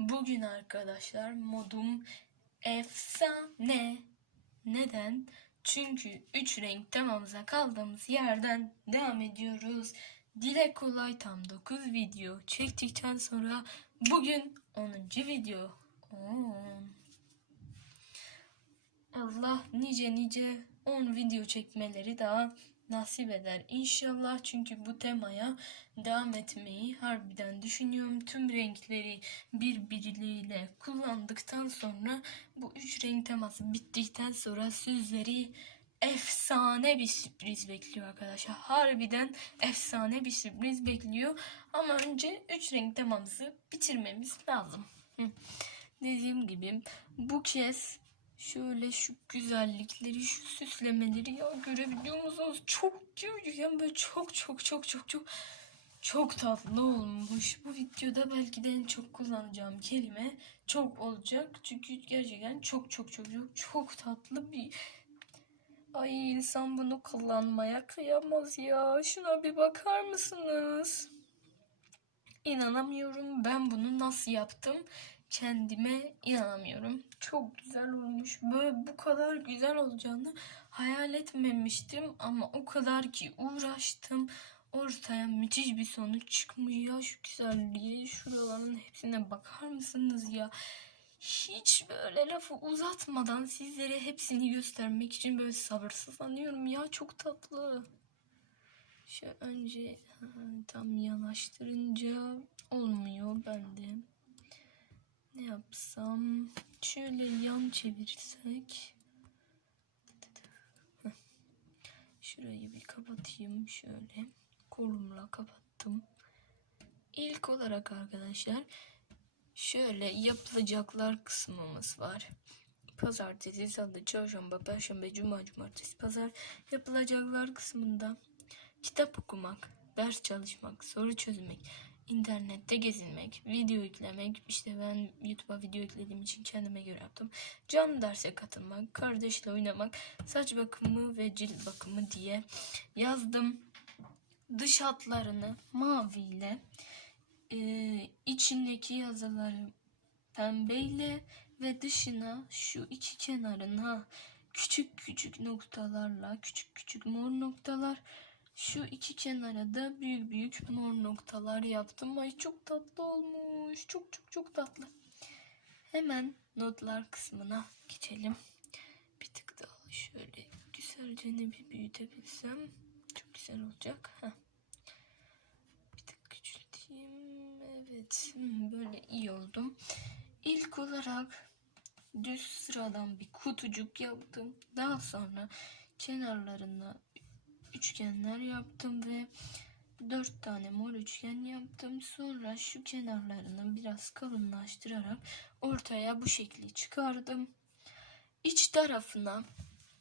Bugün arkadaşlar modum efsane. Neden? Çünkü 3 renk temamıza kaldığımız yerden devam ediyoruz. Dile kolay tam 9 video çektikten sonra bugün 10. video. 10. Allah nice nice 10 video çekmeleri daha nasip eder inşallah çünkü bu temaya devam etmeyi harbiden düşünüyorum. Tüm renkleri birbiriyle kullandıktan sonra bu üç renk teması bittikten sonra sizleri efsane bir sürpriz bekliyor arkadaşlar. Harbiden efsane bir sürpriz bekliyor. Ama önce üç renk temamızı bitirmemiz lazım. Dediğim gibi bu kez Şöyle şu güzellikleri, şu süslemeleri ya görebiliyor musunuz? Çok yani böyle çok çok çok çok çok çok tatlı olmuş. Bu videoda belki de en çok kullanacağım kelime çok olacak. Çünkü gerçekten çok çok çok çok çok tatlı bir Ay insan bunu kullanmaya kıyamaz ya. Şuna bir bakar mısınız? İnanamıyorum ben bunu nasıl yaptım kendime inanamıyorum. Çok güzel olmuş. Böyle bu kadar güzel olacağını hayal etmemiştim ama o kadar ki uğraştım. Ortaya müthiş bir sonuç çıkmış ya şu güzelliği. Şuraların hepsine bakar mısınız ya? Hiç böyle lafı uzatmadan sizlere hepsini göstermek için böyle sabırsızlanıyorum ya çok tatlı. Şu önce tam yanaştırınca olmuyor bende. Ne yapsam? Şöyle yan çevirsek. Şurayı bir kapatayım şöyle. Kolumla kapattım. İlk olarak arkadaşlar şöyle yapılacaklar kısmımız var. Pazartesi, salı, çarşamba, perşembe, cuma, cumartesi, pazar yapılacaklar kısmında kitap okumak, ders çalışmak, soru çözmek, internette gezinmek, video yüklemek, işte ben YouTube'a video yüklediğim için kendime göre yaptım. Canlı derse katılmak, kardeşle oynamak, saç bakımı ve cilt bakımı diye yazdım. Dış hatlarını maviyle, e, içindeki yazıları pembeyle ve dışına şu iki kenarına küçük küçük noktalarla, küçük küçük mor noktalar şu iki kenara da büyük büyük mor noktalar yaptım. Ay çok tatlı olmuş. Çok çok çok tatlı. Hemen notlar kısmına geçelim. Bir tık daha şöyle güzelce ne bir büyütebilsem çok güzel olacak. Heh. Bir tık küçülteyim. Evet hmm, böyle iyi oldum. İlk olarak düz sıradan bir kutucuk yaptım. Daha sonra kenarlarına üçgenler yaptım ve dört tane mor üçgen yaptım. Sonra şu kenarlarını biraz kalınlaştırarak ortaya bu şekli çıkardım. İç tarafına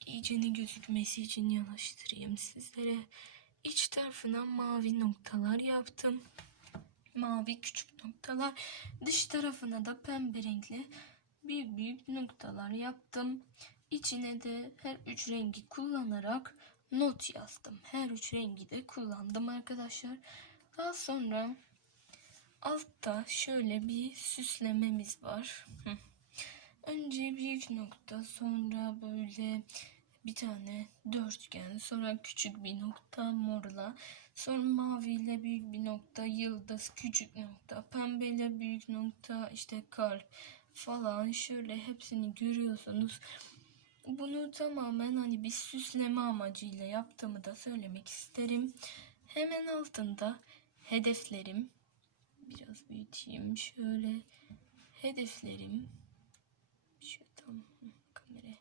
iyicene gözükmesi için yanaştırayım sizlere. İç tarafına mavi noktalar yaptım. Mavi küçük noktalar. Dış tarafına da pembe renkli büyük büyük noktalar yaptım. İçine de her üç rengi kullanarak not yazdım. Her üç rengi de kullandım arkadaşlar. Daha sonra altta şöyle bir süslememiz var. Önce büyük nokta sonra böyle bir tane dörtgen sonra küçük bir nokta morla sonra maviyle büyük bir nokta yıldız küçük nokta pembeyle büyük nokta işte kalp falan şöyle hepsini görüyorsunuz. Bunu tamamen hani bir süsleme amacıyla yaptığımı da söylemek isterim. Hemen altında hedeflerim. Biraz büyüteyim. Şöyle hedeflerim. Şu tam kamera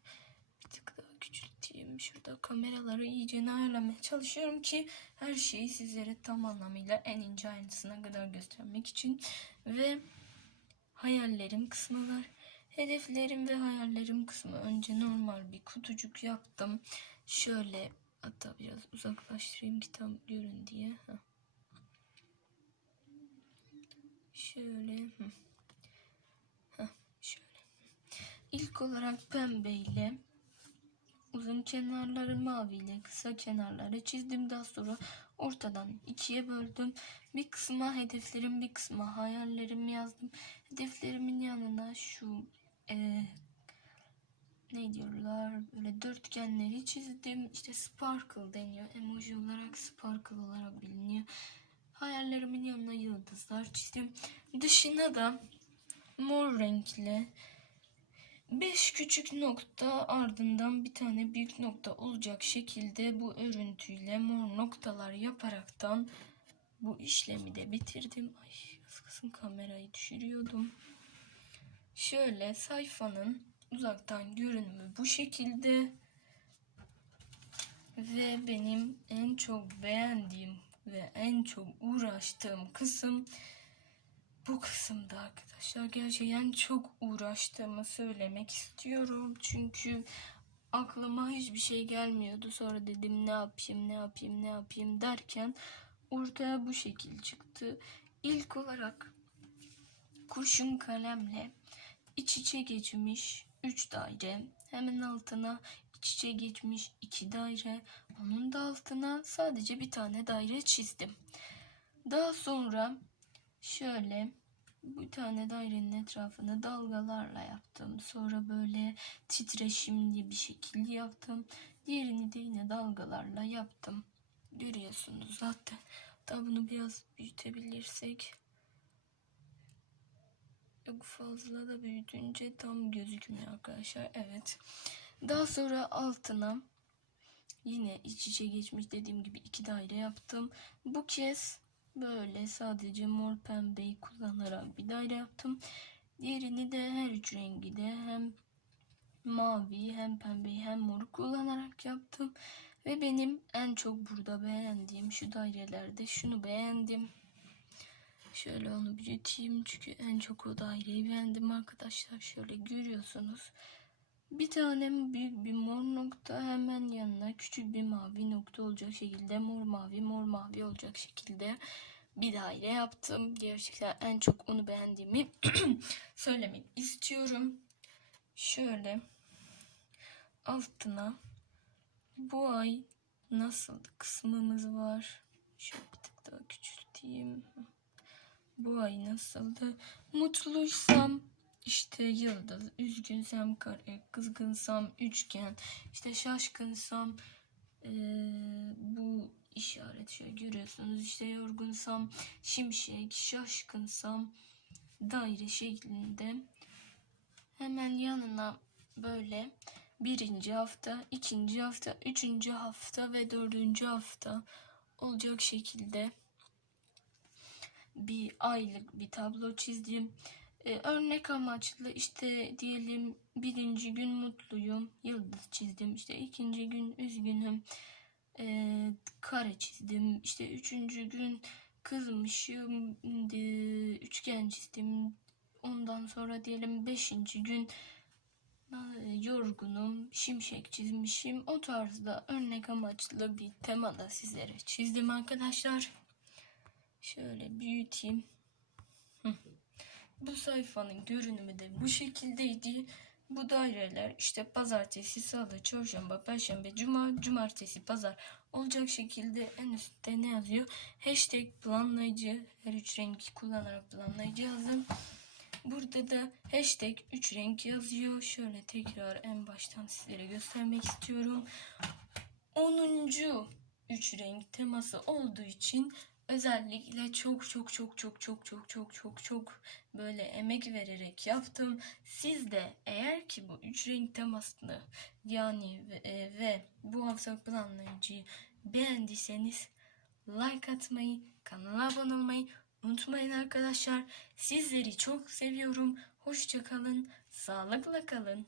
bir tık daha küçülteyim. Şurada kameraları iyice ayarlamaya çalışıyorum ki her şeyi sizlere tam anlamıyla en ince ayrıntısına kadar göstermek için. Ve hayallerim kısmı var. Hedeflerim ve hayallerim kısmı önce normal bir kutucuk yaptım. Şöyle hatta biraz uzaklaştırayım ki tam görün diye. Şöyle. Şöyle. İlk olarak pembeyle uzun kenarları maviyle kısa kenarları çizdim. Daha sonra ortadan ikiye böldüm. Bir kısma hedeflerim bir kısma hayallerimi yazdım. Hedeflerimin yanına şu e, ne diyorlar böyle dörtgenleri çizdim. İşte sparkle deniyor. Emoji olarak sparkle olarak biliniyor. Hayallerimin yanına yıldızlar çizdim. Dışına da mor renkli 5 küçük nokta ardından bir tane büyük nokta olacak şekilde bu örüntüyle mor noktalar yaparaktan bu işlemi de bitirdim. Ay az kamerayı düşürüyordum. Şöyle sayfanın uzaktan görünümü bu şekilde. Ve benim en çok beğendiğim ve en çok uğraştığım kısım bu kısımda arkadaşlar. Gerçekten çok uğraştığımı söylemek istiyorum. Çünkü aklıma hiçbir şey gelmiyordu. Sonra dedim ne yapayım ne yapayım ne yapayım derken ortaya bu şekil çıktı. İlk olarak kurşun kalemle iç içe geçmiş 3 daire. Hemen altına iç içe geçmiş 2 daire. Onun da altına sadece bir tane daire çizdim. Daha sonra şöyle bir tane dairenin etrafını dalgalarla yaptım. Sonra böyle titreşimli bir şekil yaptım. Diğerini de yine dalgalarla yaptım. Görüyorsunuz zaten. Hatta bunu biraz büyütebilirsek. Yok fazla da büyütünce tam gözükmüyor arkadaşlar. Evet. Daha sonra altına yine iç içe geçmiş dediğim gibi iki daire yaptım. Bu kez böyle sadece mor pembeyi kullanarak bir daire yaptım. Diğerini de her üç rengi de hem mavi hem pembeyi hem moru kullanarak yaptım. Ve benim en çok burada beğendiğim şu dairelerde şunu beğendim. Şöyle onu büyüteyim çünkü en çok o daireyi beğendim arkadaşlar. Şöyle görüyorsunuz. Bir tane büyük bir mor nokta hemen yanına küçük bir mavi nokta olacak şekilde mor mavi mor mavi olacak şekilde bir daire yaptım. Gerçekten en çok onu beğendiğimi söylemek istiyorum. Şöyle altına bu ay nasıl kısmımız var. Şöyle bir tık daha küçülteyim. Bu ay nasıldı? Mutluysam işte yıldız, üzgünsem kare, kızgınsam üçgen, işte şaşkınsam eee, bu işaret şöyle görüyorsunuz. İşte yorgunsam şimşek, şaşkınsam daire şeklinde. Hemen yanına böyle birinci hafta, ikinci hafta, üçüncü hafta ve dördüncü hafta olacak şekilde bir aylık bir tablo çizdim. Ee, örnek amaçlı işte diyelim birinci gün mutluyum yıldız çizdim işte ikinci gün üzgünüm ee, kare çizdim işte üçüncü gün kızmışım ee, üçgen çizdim ondan sonra diyelim beşinci gün ee, yorgunum şimşek çizmişim o tarzda örnek amaçlı bir temada sizlere çizdim arkadaşlar. Şöyle büyüteyim. Bu sayfanın görünümü de bu şekildeydi. Bu daireler işte pazartesi, salı, çarşamba, perşembe, cuma, cumartesi, pazar olacak şekilde en üstte ne yazıyor? Hashtag planlayıcı her üç rengi kullanarak planlayıcı yazdım. Burada da hashtag 3 renk yazıyor. Şöyle tekrar en baştan sizlere göstermek istiyorum. 10. 3 renk teması olduğu için özellikle çok çok çok çok çok çok çok çok çok böyle emek vererek yaptım. Siz de eğer ki bu üç renk temasını yani ve, e, ve bu hafta planlayıcıyı beğendiyseniz like atmayı, kanala abone olmayı unutmayın arkadaşlar. Sizleri çok seviyorum. Hoşça kalın, sağlıkla kalın.